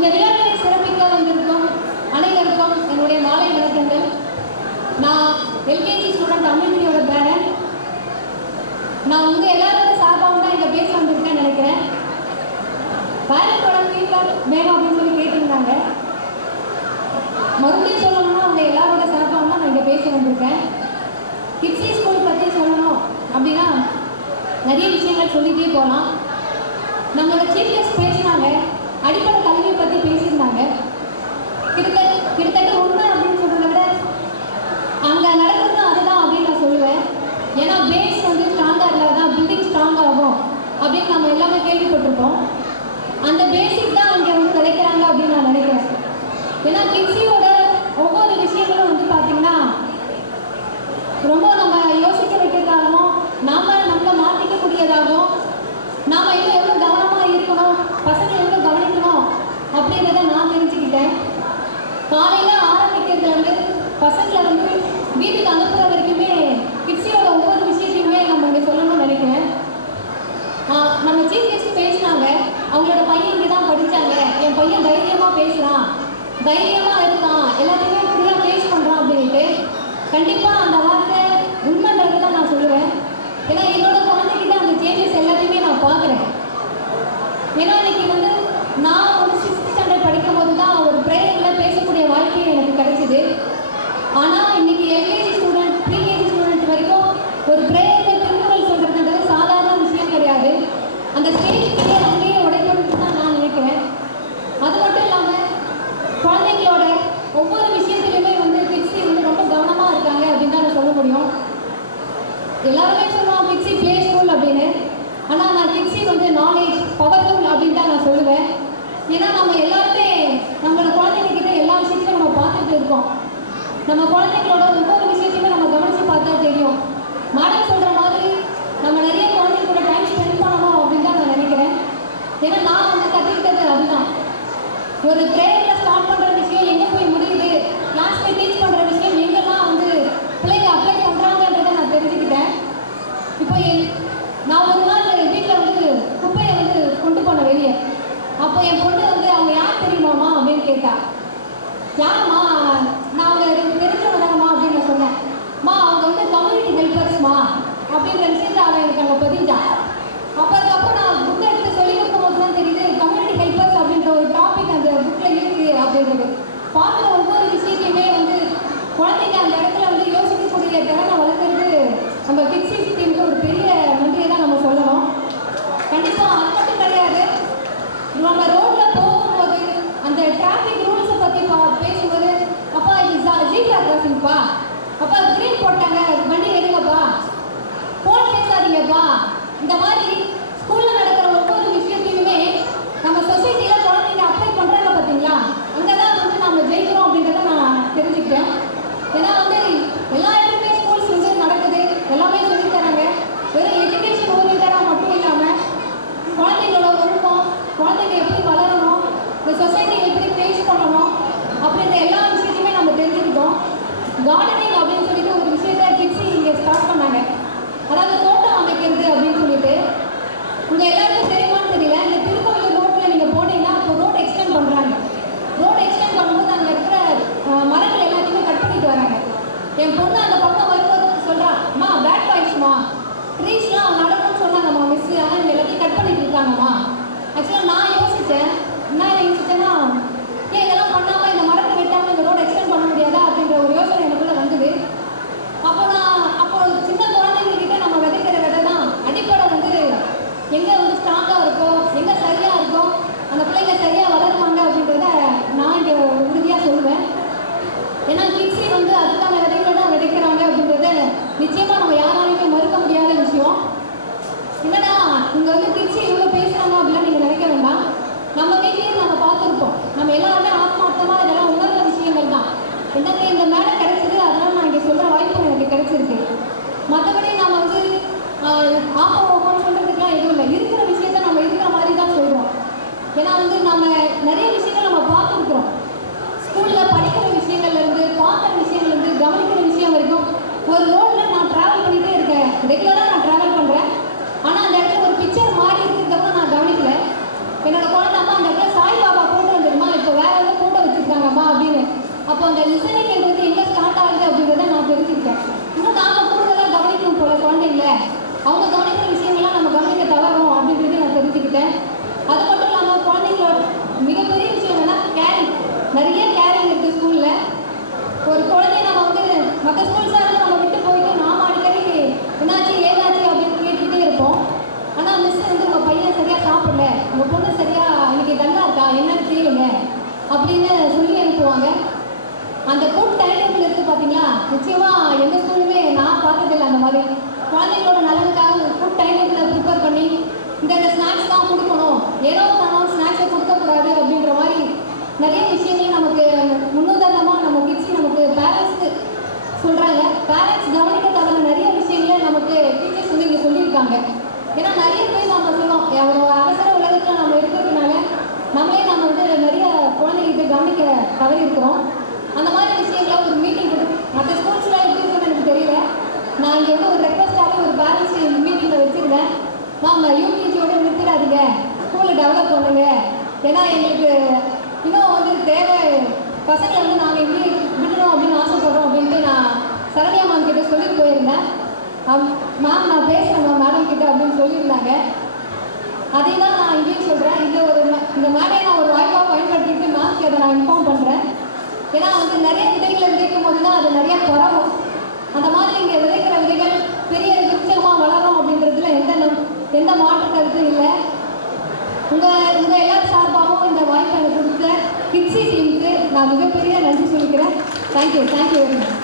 அந்த விழாவினை சிறப்பிக்க வந்திருக்கும் அனைவருக்கும் என்னுடைய மாலை வணக்கங்கள். நான் எல்கேஜி ஸ்டூடெண்ட் அமிர்தியோட பேரன். நான் உங்கள் எல்லாரோட சார்பாக தான் இங்கே பேச வந்திருக்கேன்னு நினைக்கிறேன். பேரண்டோட ஃபீட்பேக் வேணும் அப்படின்னு சொல்லி கேட்டிருந்தாங்க. மறுபடியும் சொல்லணும்னா அவங்க எல்லாரோட சார்பாக தான் நான் இங்கே பேச வந்திருக்கேன். கிட்ஸி ஸ்கூல் பற்றி சொல்லணும் அப்படின்னா நிறைய விஷயங்கள் சொல்லிகிட்டே போகலாம். நம்மளோட சீஃப் கெஸ்ட் பேசினாங்க, அடிப்படை கல்வியை பற்றி பேசியிருந்தாங்க. கிட்டத்தட்ட உண்மை அப்படின்னு சொல்கிறத விட அங்கே நடக்கிறது அதுதான் அப்படின்னு நான் சொல்லுவேன். ஏன்னா பேஸ் வந்து ஸ்ட்ராங்காக இருந்தால் தான் பில்டிங் ஸ்ட்ராங் ஆகும் அப்படின்னு நம்ம எல்லாமே கேள்விப்பட்டிருக்கோம். அந்த பேசிக் தான் அங்கே வந்து கிடைக்கிறாங்க அப்படின்னு நான் நினைக்கிறேன். ஏன்னா கிட்ஸியோட ஒவ்வொரு விஷயங்களும் வந்து பார்த்திங்கன்னா ரொம்ப நம்ம யோசிக்க வைக்கிறதாகவும் நம்மளை மாற்றிக்கக்கூடியதாகவும் நாம் இன்னும் எவ்வளோ கவனமாக இருக்கணும், பசங்களை எவ்வளோ கவனிக்கணும் அப்படின்றத நான் தெரிஞ்சுக்கிட்டேன். காலையில் ஆரம்பிக்கிறதுலேருந்து பசங்களை வந்து வீட்டுக்கு அனுப்புகிற வரைக்குமே கிட்ஸியோட ஒவ்வொரு விஷயத்தையுமே நம்ம இங்கே சொல்லணும்னு நினைக்கிறேன். நம்ம சீஃப் கெஸ்ட் பேசினாங்க, அவங்களோட பையன் இங்கே தான் படித்தாங்க, என் பையன் தைரியமாக பேசுகிறான், தைரியமாக இருக்கான், எல்லாத்தையுமே ஃபுல்லாக ஃபேஸ் பண்ணுறான் அப்படின்ட்டு. கண்டிப்பாக அந்த வார்த்தை உண்மைன்றது தான் நான் சொல்லுவேன். ஏன்னா என்னோட குழந்தைகிட்ட அந்த சேஞ்சஸ் எல்லாத்தையுமே நான் பார்க்குறேன். ஏன்னா இன்னைக்கு வந்து நான் வந்து 6th ஸ்டாண்டர்ட் படிக்கும் போது தான் ஒரு ப்ரேயரில் பேசக்கூடிய வாழ்க்கையை எனக்கு கிடைச்சிது. ஆனால் இன்னைக்கு எல்கேஜி ஸ்டூடெண்ட், ப்ரீகேஜி ஸ்டூடெண்ட் வரைக்கும் ஒரு ப்ரேயரில் திருக்குறள் சொல்கிறதுன்றது சாதாரண விஷயம் கிடையாது. அந்த ஸ்டேஜ்லேயே அங்கேயே உடைப்படுத்து தான் நான் நினைக்கிறேன். அது மட்டும் இல்லாமல் குழந்தைங்களோட ஒவ்வொரு விஷயத்துலையுமே வந்து கிட்ஸி வந்து ரொம்ப கவனமாக இருக்காங்க அப்படின்னு தான் நான் சொல்ல முடியும். எல்லாருமே சொல்லுவோம் கிட்ஸி ப்ளே ஸ்கூல் அப்படின்னு. ஆனால் நான் கிட்ஸி வந்து நாலேஜ் பவர்ஃபுல் அப்படின்னு தான் நான் சொல்லுவேன். ஏன்னா நம்ம எல்லாருமே நம்மளோட குழந்தைங்கக்கிட்ட எல்லா விஷயத்தையும் நம்ம பார்த்துட்டு இருக்கோம். நம்ம குழந்தைங்களோட ஒவ்வொரு விஷயத்தையுமே நம்ம கவனித்து பார்த்தா தெரியும். மேடம் சொல்கிற மாதிரி நம்ம நிறைய குழந்தைங்களோட டைம் ஸ்பெண்ட் பண்ணணும் அப்படின்னு தான் நான் நினைக்கிறேன். ஏன்னா நான் வந்து கற்றுக்கிட்டது அதுதான். ஒரு ப்ரேயரில் ஸ்டார்ட் பண்ணுற விஷயம் எங்கே போய் முடியுது, கிளாஸில் டீச் பண்ணுற விஷயம் எங்கெல்லாம் வந்து பிள்ளைங்க அப்ளை பண்ணுறாங்கன்றதை நான் தெரிஞ்சுக்கிட்டேன். இப்போ நான் ஒரு நாள் வீட்டில் வந்து குப்பையை வந்து கொண்டு போனேன் வெளியே. அப்போ என் பொண்ணு வந்து அவங்க யார் தெரியுமாம்மா அப்படின்னு கேட்டா. யாரும்மா? நான் அவங்க தெரிஞ்சவங்கம்மா அப்படின்னு நான் சொன்னேன். மா அவங்க வந்து கம்யூனிட்டி ஹெல்பர்ஸ்மா அப்படின்ற விஷயத்தை அவன் எனக்கு அங்கே பதிஞ்சா. அப்போ நான் புக்கை எடுத்து சொல்லி கொடுக்கும் போது தான் தெரியுது கம்யூனிட்டி ஹெல்பர்ஸ் அப்படின்ற ஒரு டாபிக் அந்த புக்கில் இருக்குது அப்படின்றது. பார்க்குற ஒவ்வொரு விஷயத்தையுமே வந்து குழந்தைங்க அந்த இடத்துல வந்து யோசிக்கக்கூடிய திறனை வளர்க்குறது நம்ம கிட்ஸி டீமுக்கு ஒரு பெரிய நன்றியை தான் நம்ம சொல்லணும். கண்டிப்பாக அது மட்டும் கிடையாது, நம்ம ரோட்டில் போகும்போது அந்த டிராஃபிக் ரூல்ஸை பற்றி பேசும்போது, அப்பா இது ஜீப்ரா கிராசிங்ப்பா, அப்பா க்ரீன் போட்டாங்க, வண்டி எடுங்கப்பா, ஃபோன் பேசாதீங்கப்பா. இந்த மாதிரி ஸ்கூலில் நடக்கிற ஒவ்வொரு விஷயத்தையுமே நம்ம சொசைட்டியில் குழந்தைங்க அப்ளை பண்ணுறாங்க பார்த்தீங்களா, அங்கே தான் வந்து நம்ம ஜெயிக்கிறோம் அப்படின்றத நான் தெரிஞ்சுக்கிட்டேன். ஏன்னா வந்து எல்லா இடத்துலையுமே ஸ்கூல்ஸ் வந்து நடக்குது, எல்லாமே சொல்லித் தராங்க. வெறும் எஜுகேஷன் ஓரியன்டாக மட்டும் இல்லாமல் குழந்தைங்களோட ஒழுக்கம், குழந்தைங்க எப்படி வளரணும், இந்த சொசைட்டியை எப்படி ஃபேஸ் பண்ணணும் அப்படின்ற எல்லா விஷயத்தையுமே நம்ம தெரிஞ்சுக்கிட்டோம். கார்டனிங் அப்படின்னு சொல்லிட்டு ஒரு விஷயத்தை கிட்ஸி இங்கே ஸ்டார்ட் பண்ணாங்க. அதாவது தோட்டம் அமைக்கிறது அப்படின்னு சொல்லிட்டு. உங்கள் எல்லாருக்கும் தெரியுமான்னு தெரியல, இந்த திருக்கோவில் ரோட்டில் நீங்கள் போனீங்கன்னா இப்போ ரோடு எக்ஸ்டெண்ட் பண்ணுறாங்க. ரோடு எக்ஸ்டெண்ட் பண்ணும்போது அங்கே இருக்கிற மரங்கள் எல்லாத்தையுமே கட் பண்ணிட்டு வராங்க. என் பொண்ணு அந்த பக்கம் வரும்போது சொல்கிறான், அம்மா பேட் பாய்ஸ்மா, ட்ரீஸ்லாம் நடக்கும்னு சொன்னாங்கம்மா மிஸ், ஆனால் இங்கே எல்லாத்தையும் கட் பண்ணிட்டு இருக்காங்கம்மா. ஆக்சுவலாக நான் யோசித்தேன், என்ன யோசிச்சேன்னா, ஏன் இதெல்லாம் பண்ணாமல் இந்த மரத்தை வெட்டாமல் இந்த ரோடு எக்ஸ்டெண்ட் பண்ண முடியாதா அப்படின்ற ஒரு யோசனை எனக்குள்ளே வந்தது. அப்போ சின்ன குழந்தைங்கக்கிட்ட நம்ம விதைக்கிற விதை தான் அடிப்படை வந்து எங்கே வந்து ஸ்ட்ராங்காக இருக்கோ, எங்கே சரியாக இருக்கோ, அந்த பிள்ளைங்க சரியாக வளருவாங்க அப்படின்றத நான் இங்கே உறுதியாக சொல்லுவேன். ஏன்னா கிட்ஸி வந்து அதுக்கான விதைகளை தான் விதைக்கிறாங்க அப்படின்றத நிச்சயமாக நம்ம யாராலையுமே மறுக்க முடியாத விஷயம். என்னடா இங்கே வந்து கிட்ஸி இவ்வளோ பேசுகிறாங்க அப்படிலாம் நீங்கள் நினைக்க வேண்டாம். நம்ம அந்த லிசனிங்ன்றது எங்கே ஸ்டார்ட் ஆகுது அப்படின்றத நான் தெரிஞ்சுக்கிட்டேன். இன்னும் நாம கூடுதலாக கவனிக்கணும் போல குழந்தைங்கள, அவங்க கவனிக்கிற விஷயங்கள்லாம் நம்ம கவனிக்க தவறோம் அப்படின்றத நான் தெரிஞ்சுக்கிட்டேன். அது மட்டும் இல்லாமல் குழந்தைங்களோட மிகப்பெரிய விஷயம் என்னன்னா கேரிங். நிறைய கேரிங் இருக்குது ஸ்கூலில். ஒரு குழந்தைய நம்ம வந்து மற்ற ஸ்கூல்ஸாக இருந்து நம்ம விட்டு போயிட்டு நாம அடிக்கடி என்னாச்சு ஏதாச்சு அப்படின்னு கேட்டுக்கிட்டே இருப்போம். ஆனால் மிஸ் வந்து உங்கள் பையன் சரியாக சாப்பிடல, உங்கள் பொண்ணு சரியாக இன்னைக்கு டல்லாக இருக்கா, என்னன்னு கேளுங்க அப்படின்னு சொல்லி அனுப்புவாங்க. அந்த ஃபுட் டைம் டேபிள் இருக்குது பார்த்தீங்களா, நிச்சயமாக எந்த ஸ்கூலுமே நான் பார்த்ததில்லை. அந்த மாதிரி குழந்தைங்களோட நலனுக்காக ஃபுட் டைம் டேபிளை ப்ரிப்பேர் பண்ணி இந்த ஸ்நாக்ஸ் தான் கொடுக்கணும், ஏதோ தானும் ஸ்நாக்ஸை கொடுக்கக்கூடாது அப்படின்ற மாதிரி நிறைய விஷயங்கள் நமக்கு முன்னுதாரணமாக நம்ம கிட்ஸி நமக்கு பேரண்ட்ஸுக்கு சொல்கிறாங்க. பேரண்ட்ஸ் கவனிக்க தவிர நிறைய விஷயங்களை நமக்கு டீச்சர்ஸ் வந்து இங்கே சொல்லியிருக்காங்க. ஏன்னா நிறைய பேர் நம்ம சொல்லுவோம், ஒரு அவசர உலகத்தில் நம்ம இருக்கிறதுனால நம்மளே நம்ம வந்து நிறைய குழந்தைங்களுக்கு கவனிக்க தவறி இருக்கிறோம். அந்த மாதிரி விஷயங்களை ஒரு மீட்டிங் மற்ற ஸ்கூல்ஸில் எப்படி இருக்குன்னு எனக்கு தெரியல. நான் இங்கே வந்து ஒரு ரெக்வஸ்டாகவே ஒரு பேரண்ட்ஸ் மீட்டிங்கில் வச்சுருந்தேன். நாங்கள் யூபிஜியோட நிறுத்திடாதீங்க, ஸ்கூலை டெவலப் பண்ணுங்க, ஏன்னா எங்களுக்கு இன்னும் வந்து தேவை, பசங்களை வந்து நாங்கள் எப்படி விடணும் அப்படின்னு ஆசைப்படுறோம் அப்படின்ட்டு நான் சரண்யா மேம் கிட்ட சொல்லிட்டு போயிருந்தேன். மேம் நான் பேசுகிறேன் மேடம் கிட்ட அப்படின்னு சொல்லியிருந்தாங்க. அதே தான் நான் இங்கேயும் சொல்கிறேன். இந்த மேடையை நான் ஒரு வாய்ப்பாக பயன்படுத்திட்டு மேம்க்கு அதை நான் இன்ஃபார்ம் பண்ணுறேன். ஏன்னா வந்து நிறைய விதைகளை விதைக்கும் போது தான் அது நிறையா பரவும். அந்த மாதிரி இங்கே விதைக்கிற விதைகள் பெரிய விருட்சமாக வளரும் அப்படின்றதுல எந்த மாற்று கருத்தும் இல்லை. உங்கள் எல்லாரும் சார்பாகவும் இந்த வாய்ப்பை எனக்கு கொடுத்த கிட்ஸி டீமுக்கு நான் மிகப்பெரிய நன்றி சொல்லிக்கிறேன். Thank you very much.